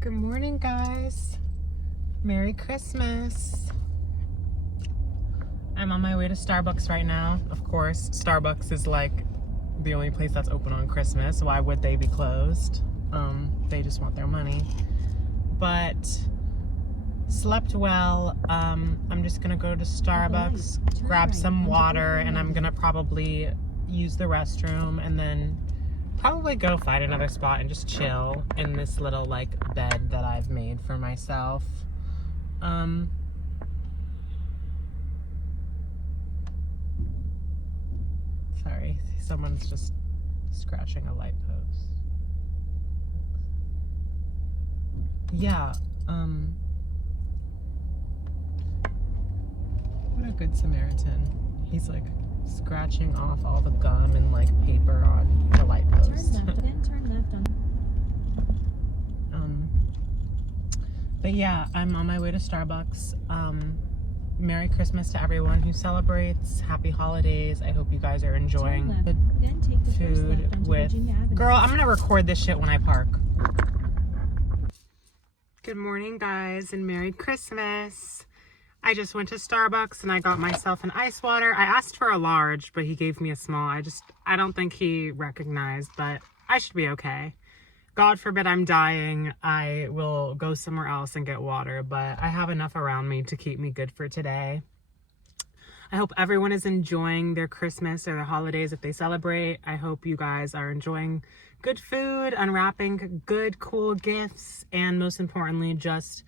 Good morning, guys. Merry Christmas. I'm on my way to Starbucks right now. Of course, Starbucks is like the only place that's open on Christmas. Why would they be closed? They just want their money. But slept well. I'm just gonna go to Starbucks, grab some water, and I'm gonna probably use the restroom and then probably go find another spot and just chill in this little like bed that I've made for myself. Sorry, someone's just scratching a light post. Yeah, what a good Samaritan. He's like scratching off all the gum and like paper on the light post. Turn left, then turn left on. But yeah, I'm on my way to Starbucks. Merry Christmas to everyone who celebrates. Happy holidays. I hope you guys are enjoying the Then take the first left food onto with... Virginia Avenue. Girl, I'm gonna record this shit when I park. Good morning, guys, and Merry Christmas. I just went to Starbucks and I got myself an ice water. I asked for a large, but he gave me a small. I don't think he recognized, but I should be okay. God forbid I'm dying, I will go somewhere else and get water, but I have enough around me to keep me good for today. I hope everyone is enjoying their Christmas or their holidays if they celebrate. I hope you guys are enjoying good food, unwrapping good, cool gifts, and most importantly, just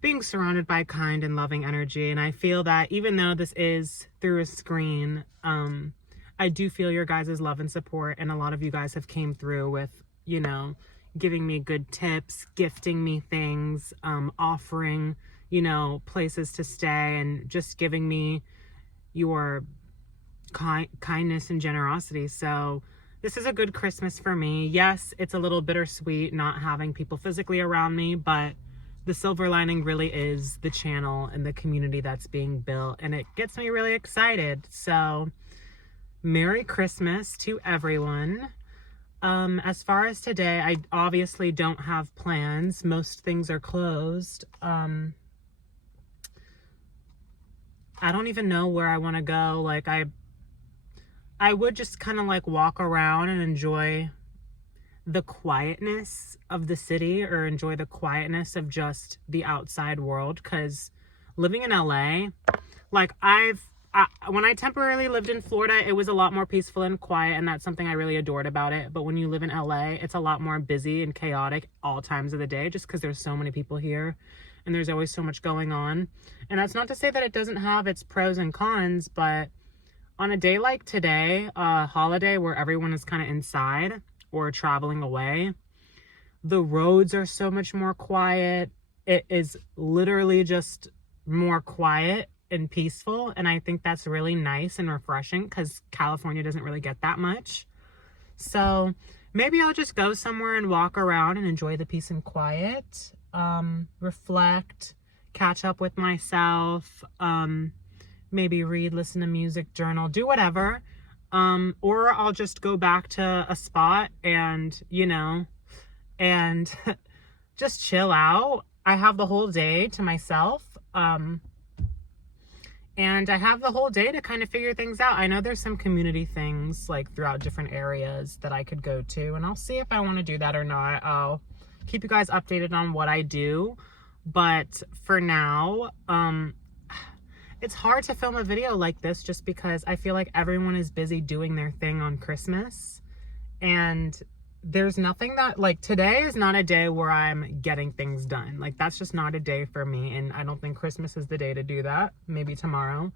being surrounded by kind and loving energy. And I feel that even though this is through a screen, I do feel your guys' love and support, and a lot of you guys have came through with, you know, giving me good tips, gifting me things, offering, you know, places to stay, and just giving me your kindness and generosity. So this is a good Christmas for me. Yes, it's a little bittersweet not having people physically around me, but the silver lining really is the channel and the community that's being built, and it gets me really excited. So Merry Christmas to everyone. As far as today, I obviously don't have plans. Most things are closed. I don't even know where I want to go. Like I would just kind of like walk around and enjoy the quietness of the city, or enjoy the quietness of just the outside world, because living in LA, like when I temporarily lived in Florida, it was a lot more peaceful and quiet, and that's something I really adored about it. But when you live in LA, it's a lot more busy and chaotic all times of the day, just because there's so many people here and there's always so much going on. And that's not to say that it doesn't have its pros and cons, but on a day like today, a holiday where everyone is kind of inside or traveling away, the roads are so much more quiet. It is literally just more quiet and peaceful, and I think that's really nice and refreshing, because California doesn't really get that much. So maybe I'll just go somewhere and walk around and enjoy the peace and quiet, reflect, catch up with myself, maybe read, listen to music, journal, do whatever, or I'll just go back to a spot and, you know, and just chill out. I have the whole day to myself, and I have the whole day to kind of figure things out. I know there's some community things like throughout different areas that I could go to, and I'll see if I want to do that or not. I'll keep you guys updated on what I do. But for now, it's hard to film a video like this just because I feel like everyone is busy doing their thing on Christmas. And there's nothing that, like, today is not a day where I'm getting things done. Like, that's just not a day for me, and I don't think Christmas is the day to do that. Maybe tomorrow.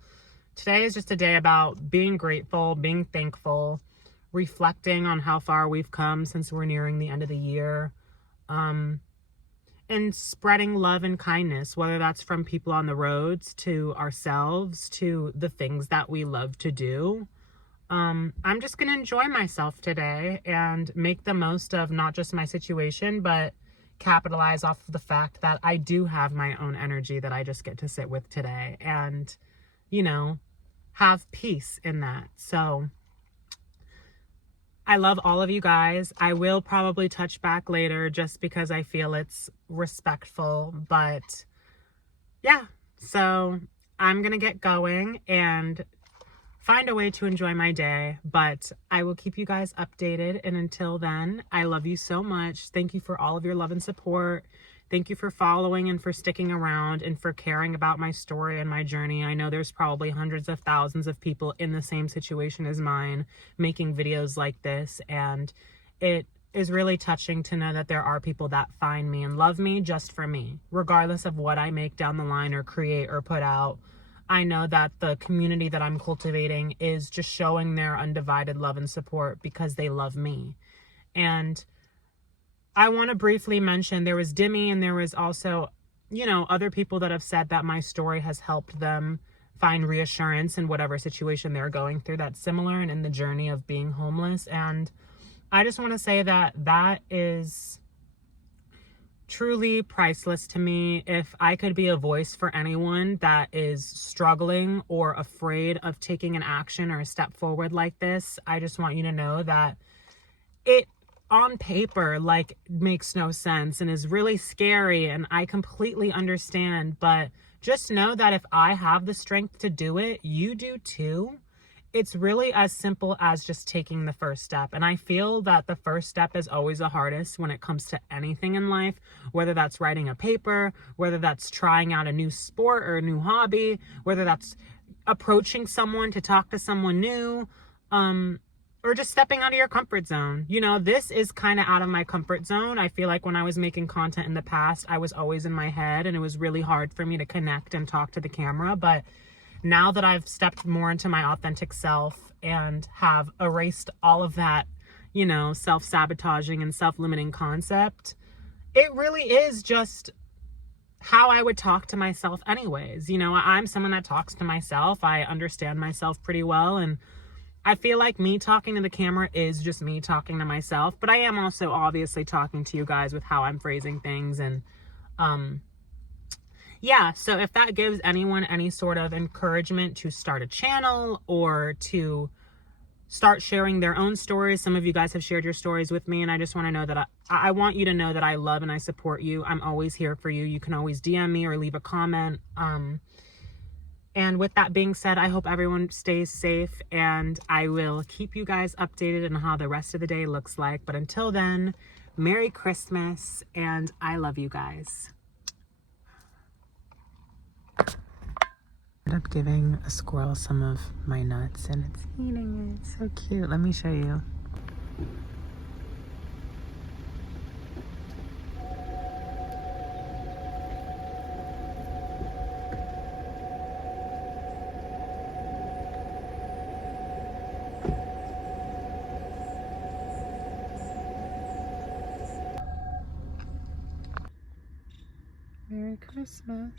Today is just a day about being grateful, being thankful, reflecting on how far we've come since we're nearing the end of the year, and spreading love and kindness, whether that's from people on the roads to ourselves to the things that we love to do. I'm just going to enjoy myself today and make the most of not just my situation, but capitalize off of the fact that I do have my own energy that I just get to sit with today and, you know, have peace in that. So I love all of you guys. I will probably touch back later just because I feel it's respectful. But yeah, so I'm going to get going and find a way to enjoy my day. But I will keep you guys updated. And until then, I love you so much. Thank you for all of your love and support. Thank you for following and for sticking around and for caring about my story and my journey. I know there's probably hundreds of thousands of people in the same situation as mine making videos like this. And it is really touching to know that there are people that find me and love me just for me, regardless of what I make down the line or create or put out. I know that the community that I'm cultivating is just showing their undivided love and support because they love me. And I want to briefly mention there was Dimmy and there was also, other people that have said that my story has helped them find reassurance in whatever situation they're going through that's similar and in the journey of being homeless. And I just want to say that that is truly priceless to me. If I could be a voice for anyone that is struggling or afraid of taking an action or a step forward like this, I just want you to know that it on paper makes no sense and is really scary, and I completely understand, but just know that if I have the strength to do it, you do too. It's really as simple as just taking the first step. And I feel that the first step is always the hardest when it comes to anything in life, whether that's writing a paper, whether that's trying out a new sport or a new hobby, whether that's approaching someone to talk to someone new, or just stepping out of your comfort zone. This is kind of out of my comfort zone. I feel like when I was making content in the past, I was always in my head and it was really hard for me to connect and talk to the camera. But now that I've stepped more into my authentic self and have erased all of that, self-sabotaging and self-limiting concept, it really is just how I would talk to myself anyways. I'm someone that talks to myself. I understand myself pretty well, and I feel like me talking to the camera is just me talking to myself, but I am also obviously talking to you guys with how I'm phrasing things. And yeah, so if that gives anyone any sort of encouragement to start a channel or to start sharing their own stories, some of you guys have shared your stories with me, and I just want to know that I want you to know that I love and I support you. I'm always here for you. You can always DM me or leave a comment. And with that being said, I hope everyone stays safe, and I will keep you guys updated on how the rest of the day looks like. But until then, Merry Christmas, and I love you guys. I ended up giving a squirrel some of my nuts, and it's eating it. It's so cute. Let me show you. Merry Christmas.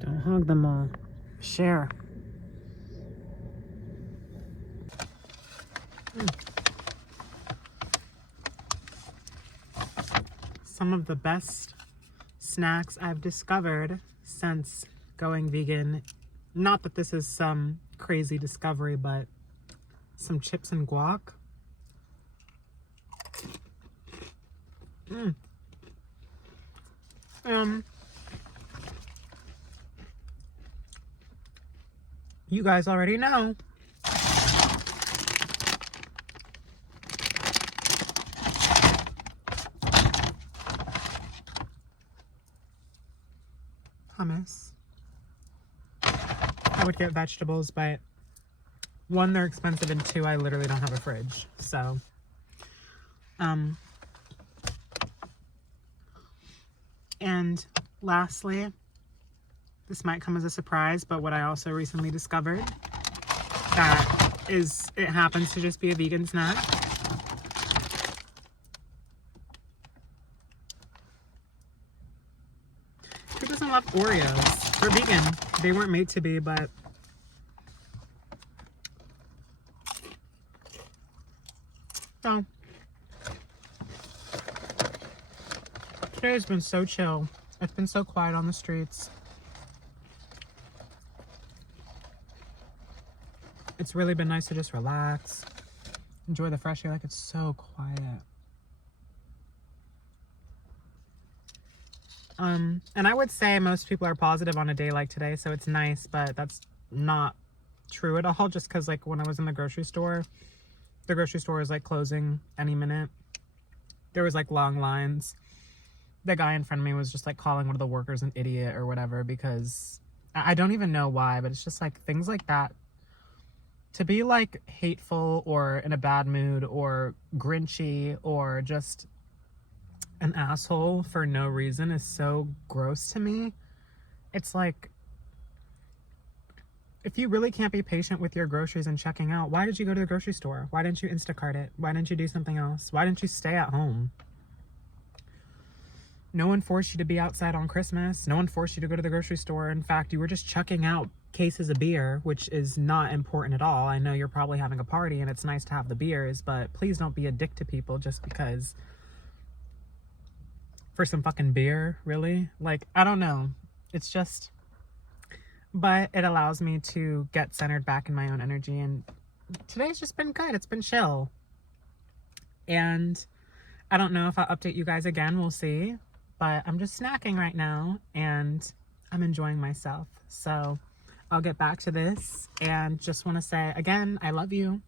Don't hog them all. Share. Some of the best snacks I've discovered since going vegan. Not that this is some crazy discovery, but some chips and guac. You guys already know. Hummus. I would get vegetables, but one, they're expensive, and two, I literally don't have a fridge. So, and lastly, this might come as a surprise, but what I also recently discovered that is, it happens to just be a vegan snack. Who doesn't love Oreos? They're vegan. They weren't made to be, but so Today has been so chill. It's been so quiet on the streets. It's really been nice to just relax, enjoy the fresh air. Like, it's so quiet. And I would say most people are positive on a day like today, so it's nice, but that's not true at all. Just because, like, when I was in the grocery store is like closing any minute. There was like long lines. The guy in front of me was just like calling one of the workers an idiot or whatever, because I don't even know why, but it's just like things like that. To be like hateful or in a bad mood or grinchy or just an asshole for no reason is so gross to me. It's like, if you really can't be patient with your groceries and checking out, why did you go to the grocery store? Why didn't you Instacart it? Why didn't you do something else? Why didn't you stay at home? No one forced you to be outside on Christmas. No one forced you to go to the grocery store. In fact, you were just chucking out cases of beer, which is not important at all. I know you're probably having a party and it's nice to have the beers, but please don't be a dick to people just because for some fucking beer, really? Like, I don't know. It's just, but it allows me to get centered back in my own energy, and today's just been good. It's been chill. And I don't know if I'll update you guys again. We'll see. But I'm just snacking right now and I'm enjoying myself. So I'll get back to this and just want to say again, I love you.